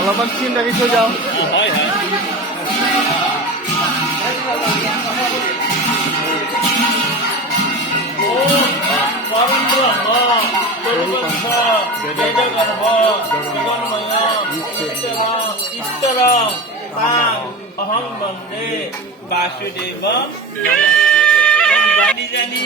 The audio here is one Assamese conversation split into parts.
অলপমান স্ক্ৰীন ৰাখি থৈ যাওঁ। হয় হয় अहम वंदे वासुदेवम जानी जानी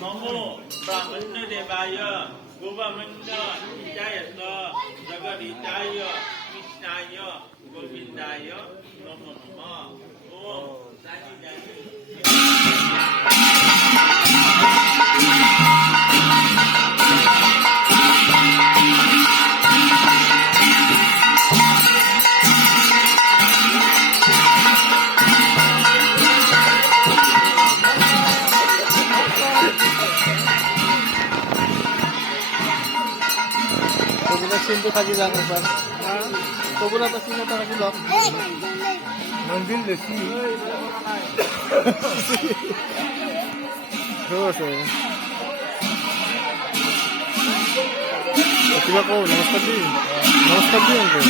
नमो ब्राह्मण्य देवाय गोवमन्य हितायत जगदीताय कृष्णाय गोविंदाय नमो नमः ओम जानी जानी চিনটো থাকি যাক একবাৰ কবুলা তো চিন এটা থাকি লওক মন্দিৰ দেখি আছে কিবা কওঁ নমস্কাৰ দি অংকুৰ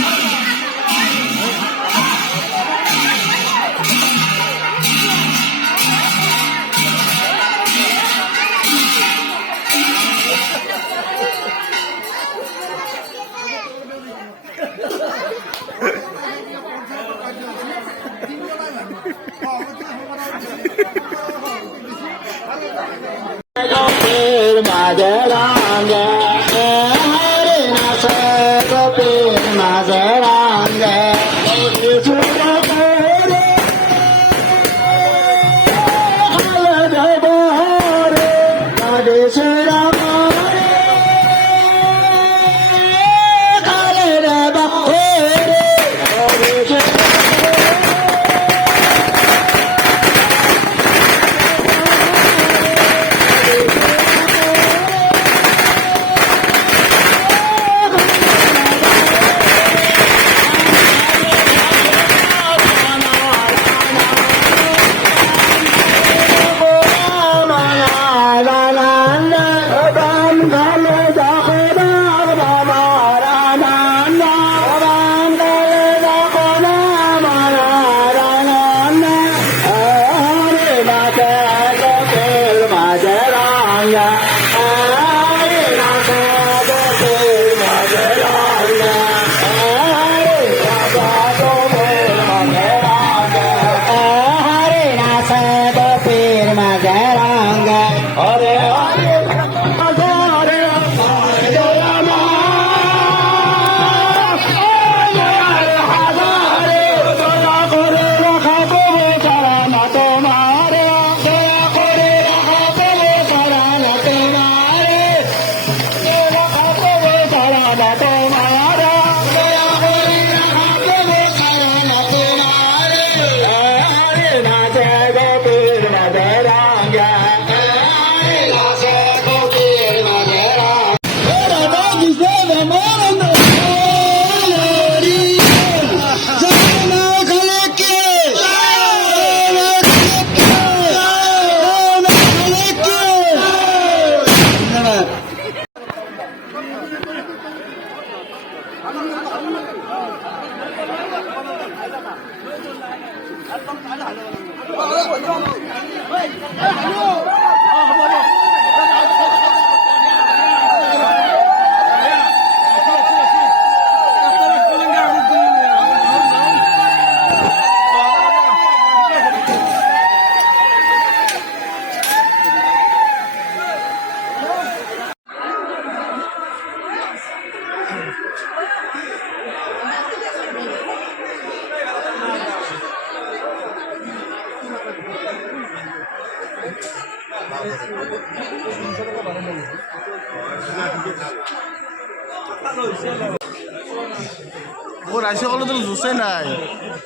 মোৰ ৰাইজসকলে তো জুচে নাই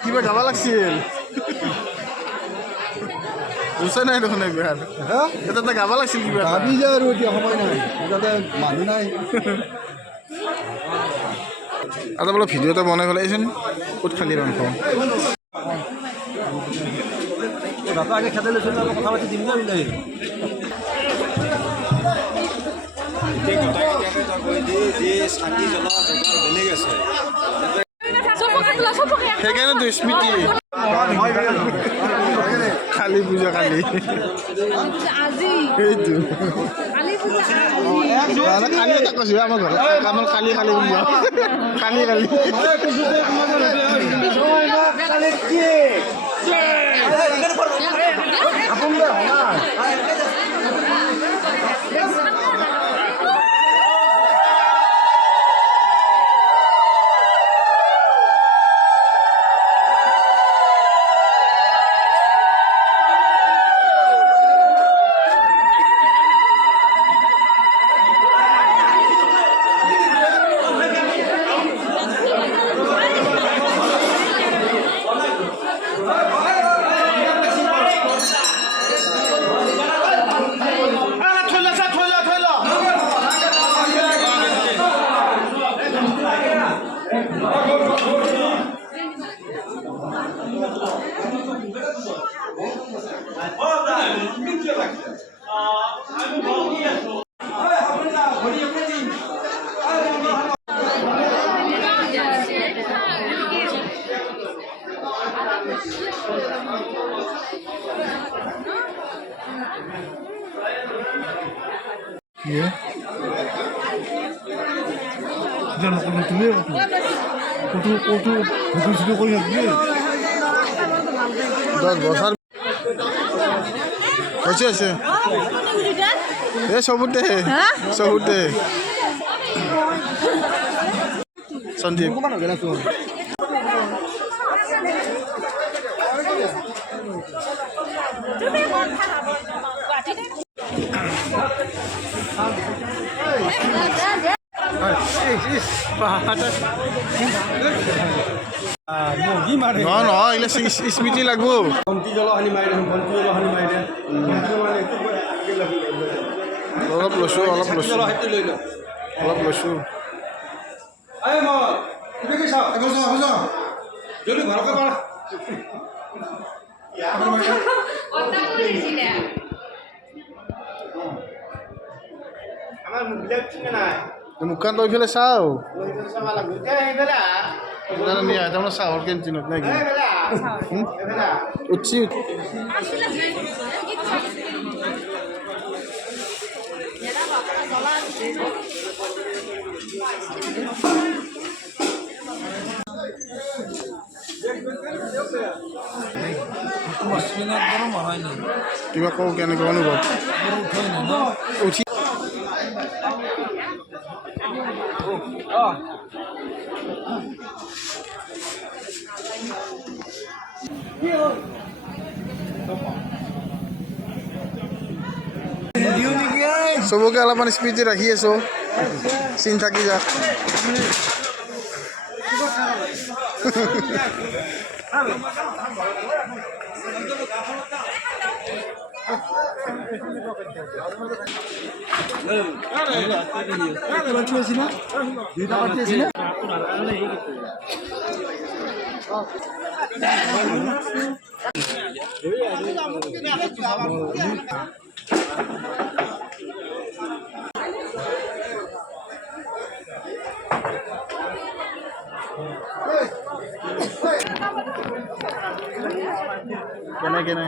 কিবা গাব লাগছিল জুচে নাই দেখোন এইবাৰ এটা গাব লাগছিল কিবা ভাবি যায় আৰু এতিয়া সময় নাই তাতে মানুহ নাই এটা বোলে ভিডিঅ' এটা বনাই পেলাইচোন ক'ত খালি মাংস দাদা আগে খেতে লৈছিল কথা পাতি দিম না মিলাই সেইকাৰণেতো স্মৃতি কালি পূজা কালি সেইটো কালি এটা কৈছোঁ আমাৰ ঘৰত আমাৰ কালি কালি পূজা কালি কালি ইয়ে জানো কোনো তুমি কত কত ভিডিও ভিডিও করে রাখবে 10 বছর আছে আছে এ সবুতে সবুতে সন্দীপ কমানো গেল তো তুমি কথা হবে গুৱাহাটীতে নহয় স্মৃতি লাগবো বন্তি জলহানি মাৰি দেখোন বন্তি জলহানি মাৰি দে অলপ লৈছোঁ অলপ লৈছোঁ লৈ ল অলপ লৈছোঁ আরে মা তুমি কি চাও এবছর এবছর যদি ভালকে পারা আমার মুখবিলাক চিনে নাই মুখখন লৈ পেলাই চাওঁ নিয়া তাৰমানে চাহৰ কেণ্টিনত নে কি উঠছি কিবা কওঁ কেনেকুৱা অনুভৱ উঠি চবকে অলপমান স্মৃতি ৰাখি আছো চিন থাকি যাক লাগে না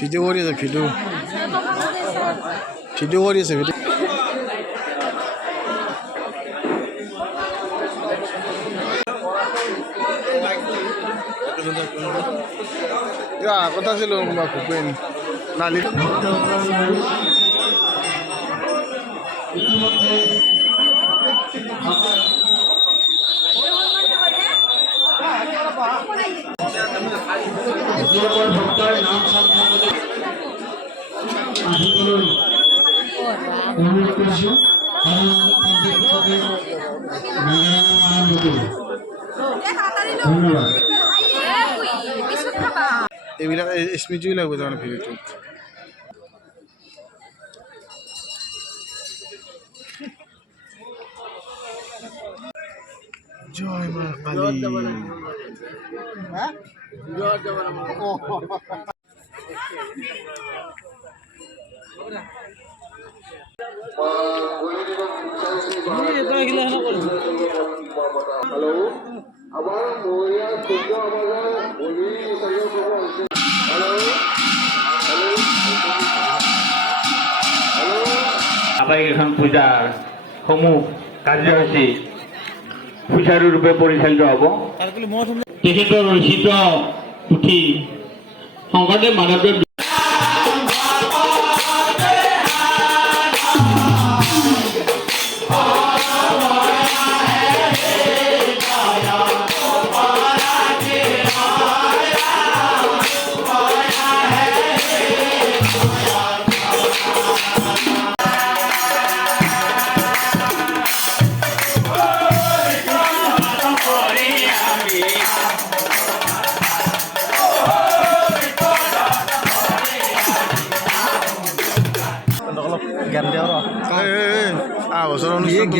ভিডিও কৰি আছে ভিডিও কৰি আছে ভিডিও কথা ছিল ভূপেন নালি এইবিলাক স্মৃতিও লাগিব তাৰমানে ভিডিঅ'টোত জয় মা কালী ধাৰাবাহিক এখন পূজাৰ সমূহ কাৰ্যসূচী সুচাৰুৰূপে পৰিচালিত হ'ব। তেখেতৰ ৰচিত পুথি শংকৰদেৱ মাধৱদেৱ জ্ঞান দিয়া বছৰ অনুষ্ঠান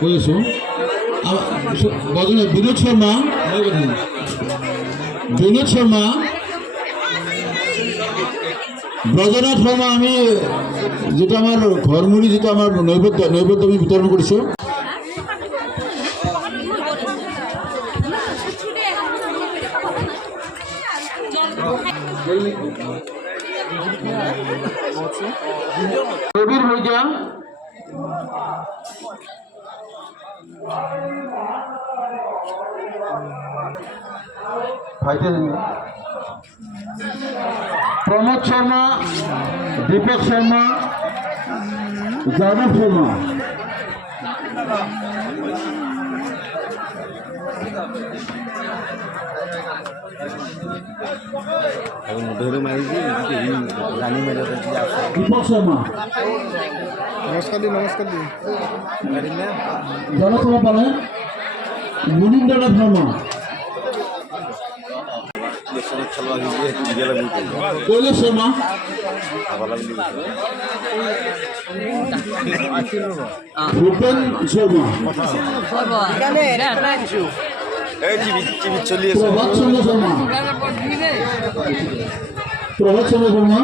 বুঝেছো বিনোদ শর্মা ব্রজনাথ শর্মা আমি যেটা আমার ঘরমুড়ি যেটা আমার নৈবেদ্য আমি বিতরণ করেছো রবির ভূজা প্রমোদ শর্মা দীপক শর্মা যাদব শর্মা দীপক শর্মা নমস্কাৰ দি জনসভা পালে মুনীন্দ্রনাথ শর্মা কৈলাস শর্মা ভূপেন শর্মা প্রভাত চন্দ্র শর্মা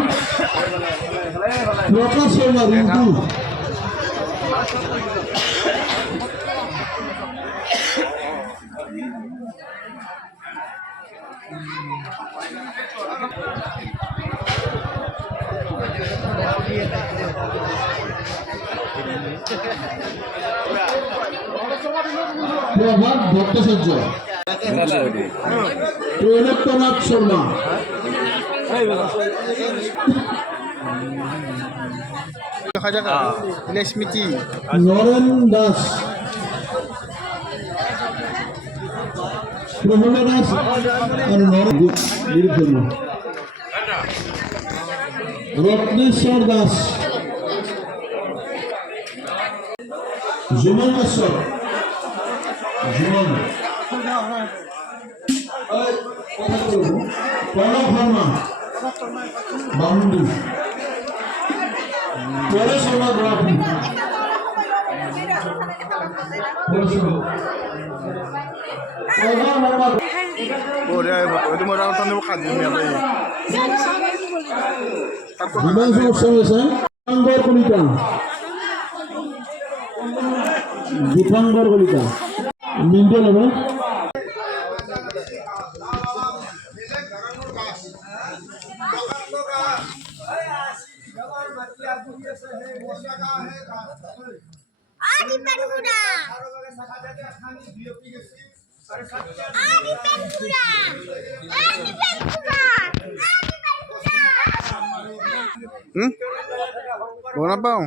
প্রকাশ শর্মা রিঙ্কু প্রভাত ভট্টাচার্য, ত্রৈলোক্যনাথ শর্মা, স্মৃতি নরেন দাস, প্রফুল্ল দাস আর নরেন রত্নেশ্বর দাস, জুমনেশ্বর, জুমন প্রণব শর্মা, বামুন্ডি, পরেশ শর্মা গোলাপি, হিমাংশু গোস্বামী আছে, দীপাঙ্কর কলিতা, দীপাঙ্কর কলিতা, মিন্টু হবে আদি পেনগুড়া আদি পেনগুড়া আদি পেনগুড়া বনা পাওঁ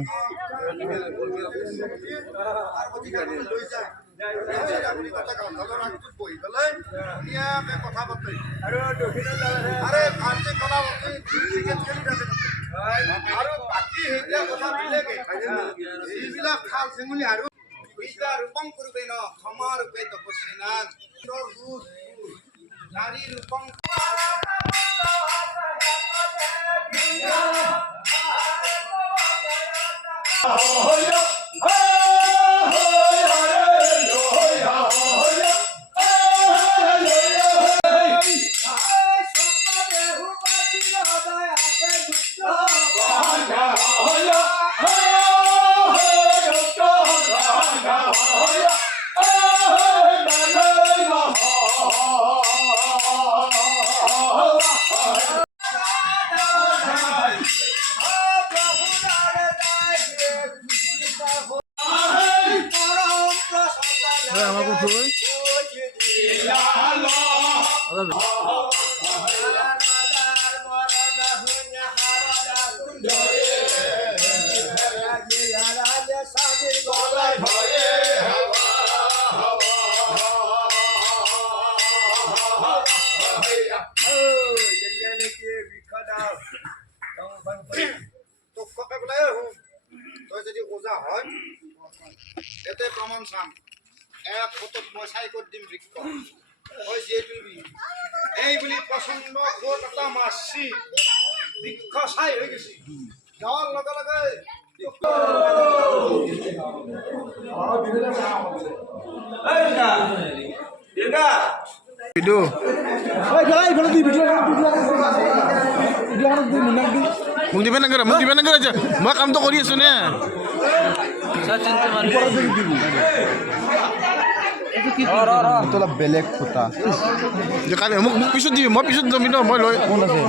রূপং করবে না ক্ষমা রূপে তপস্বী নাথ নারী রূপং আমার কোন ছবি তই যদি ওজা হয় এতে প্রমাণ চাম এক ফটোত মই চাই কৰি দিম বৃক্ষ তই যিয়ে তুলিবি এই বুলি পচন্দ ক'ত এটা মাৰছি বৃক্ষ চাই হৈ গৈছে যাৱাৰ লগে লগে ভিডিও মোক দিবে নাগে মই কামটো কৰি আছো নে বেলেগ ফুটা মোক পিছত দিবি মই পিছত দমি ন মই লৈ কোন আছে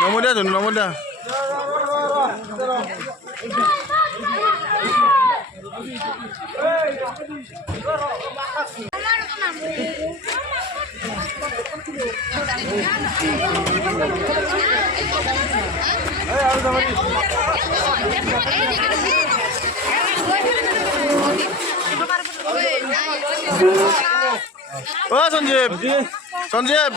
নমদা নমদা ও সঞ্জীৱ সঞ্জীৱ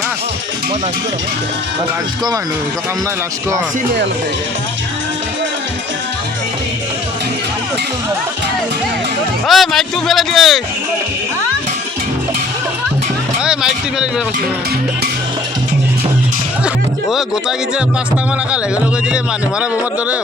নাচ নাচ লাজ ক মানুহ কাম নাই লাজ ক মাইকটো ফেলে দিয়ে মাইকটো ফেলে দিবে কৈছো গোটাই গিয়ে 5টা মান আকা লেগে লগে দিলে মানুহ মাৰা বোমাৰ দৰে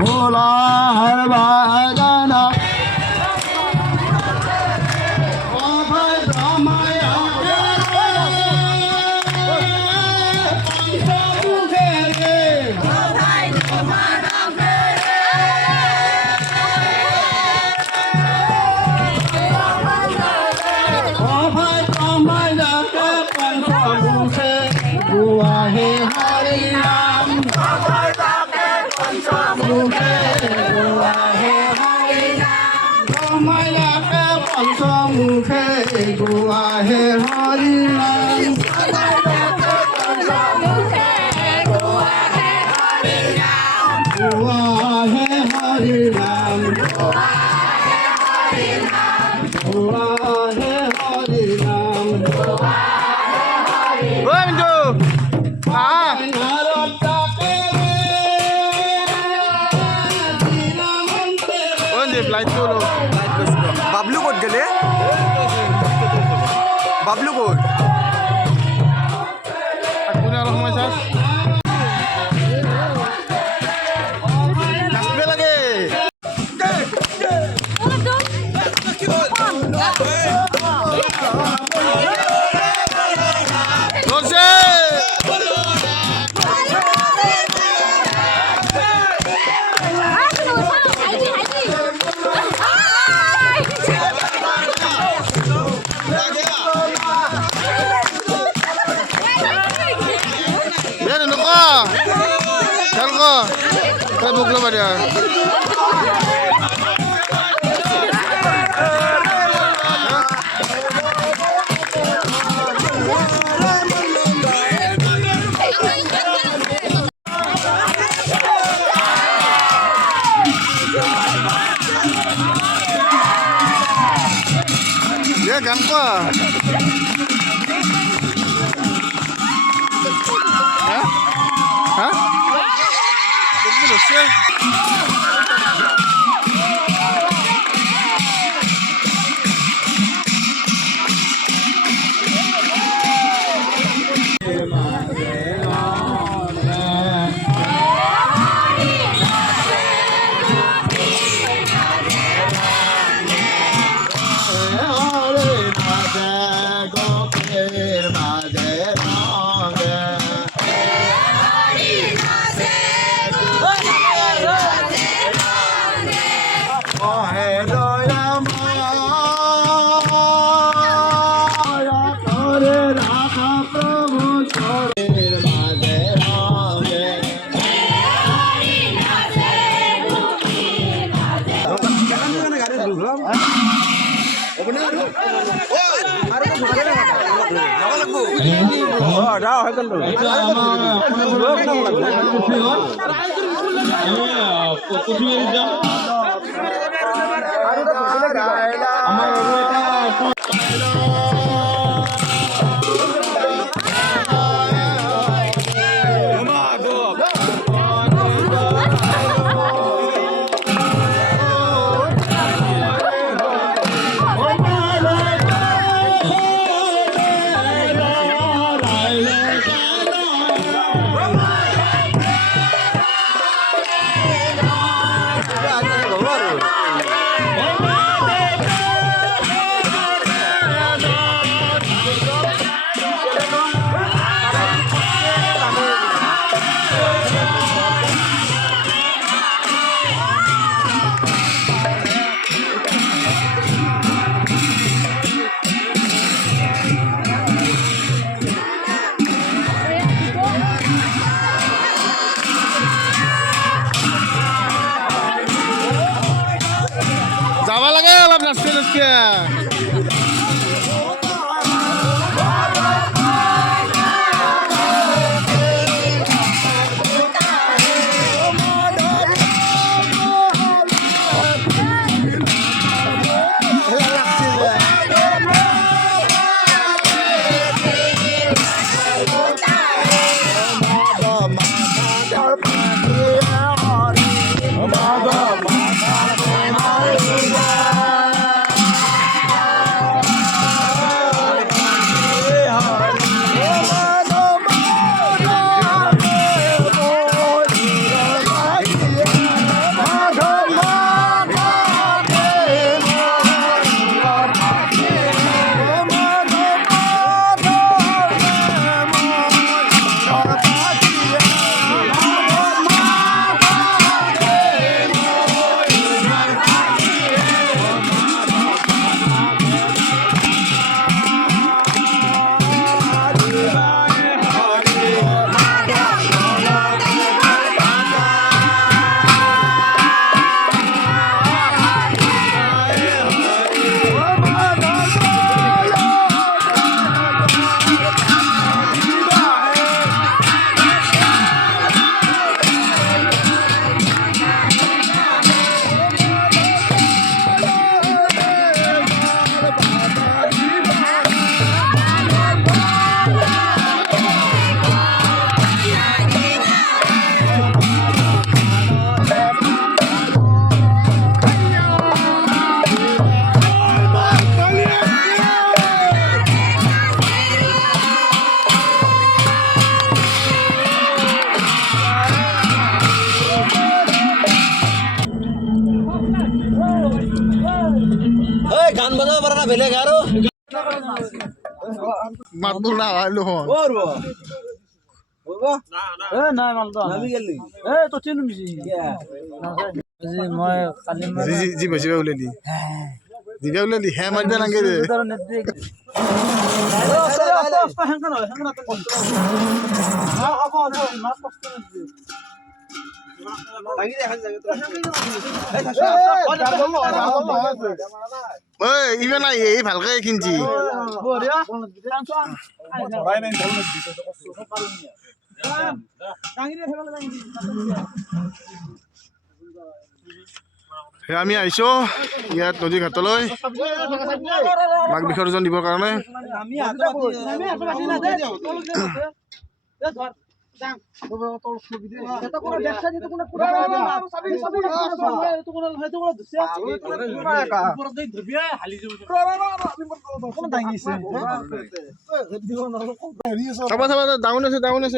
भोला हर बाजाना मुखे गुआ है हरि नाम गुआ है हरि नाम गुआ है हरि नाम বাবলু ক'ত গেলে বাবলু ক'ত আপুনি অলপ সময় চাওক নাচিব লাগে বুক ল'বা দিয়া গান কোৱা আচ্ছা মাতবো না ভালো হন হ্যাঁ মারবে না গে ইবে নাই এই ভালকে কিনছি আমি আহিছো ইয়াত নদী ঘাটলৈ মাঘ বিসৰ্জন দিবৰ কাৰণে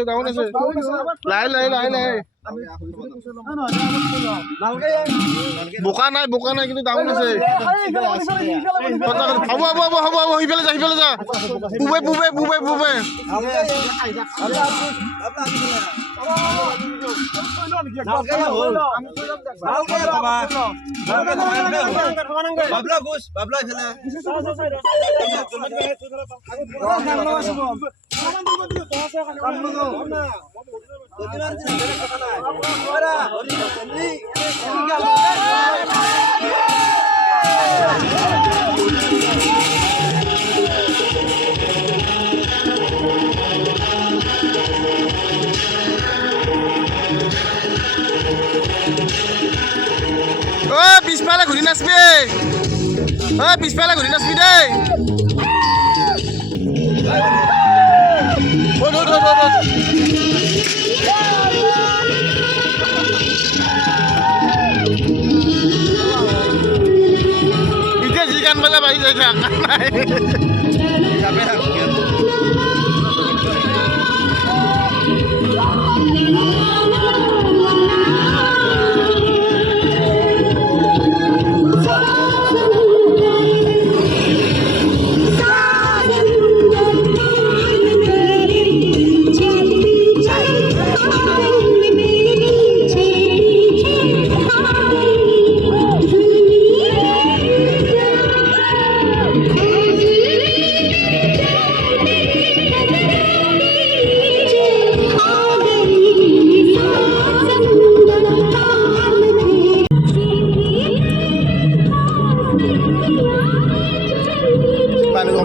ডাউন আছে লাই বোকা নাই কিন্তু ডাউন আছে হ'ব সিফালে যা পুবে পিছফালে ঘূৰি নাচবি দেই এতিয়া যি গান বজা বাঢ়ি যাইছে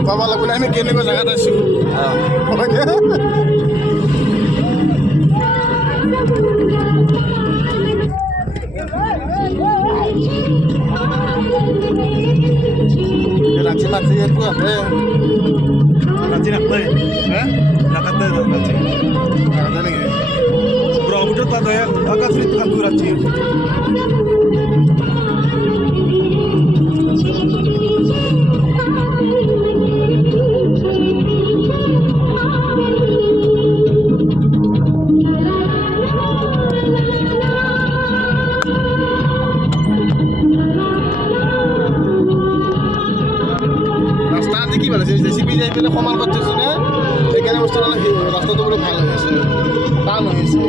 পাব লাগিলে আমি কেনেকুৱা জেগাত আছোঁ ৰাতি মাতি একো আছে ৰাতি নাপায় হা নাকাতে ৰাতি নাকাতে নেকি ব্ৰহ্মপুত্ৰ তাত আকাশত কাকু ৰাতি ৰাস্তা আজি কি ভাল হৈছে জেচিপি যাই পেলাই সমান কৰিছে নে সেইকাৰণে বস্তু ৰাস্তাটো বোলে ভাল হৈ আছে টান হৈ আছে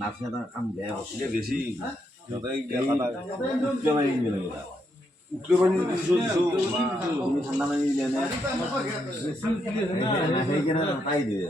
নাচে কাম বেয়া হচ্ছে বেশি উঠলে পানি নিবে লাগে উঠলে পানি ঠান্ডা পানি দিলে না সেইখানে তাই দিয়ে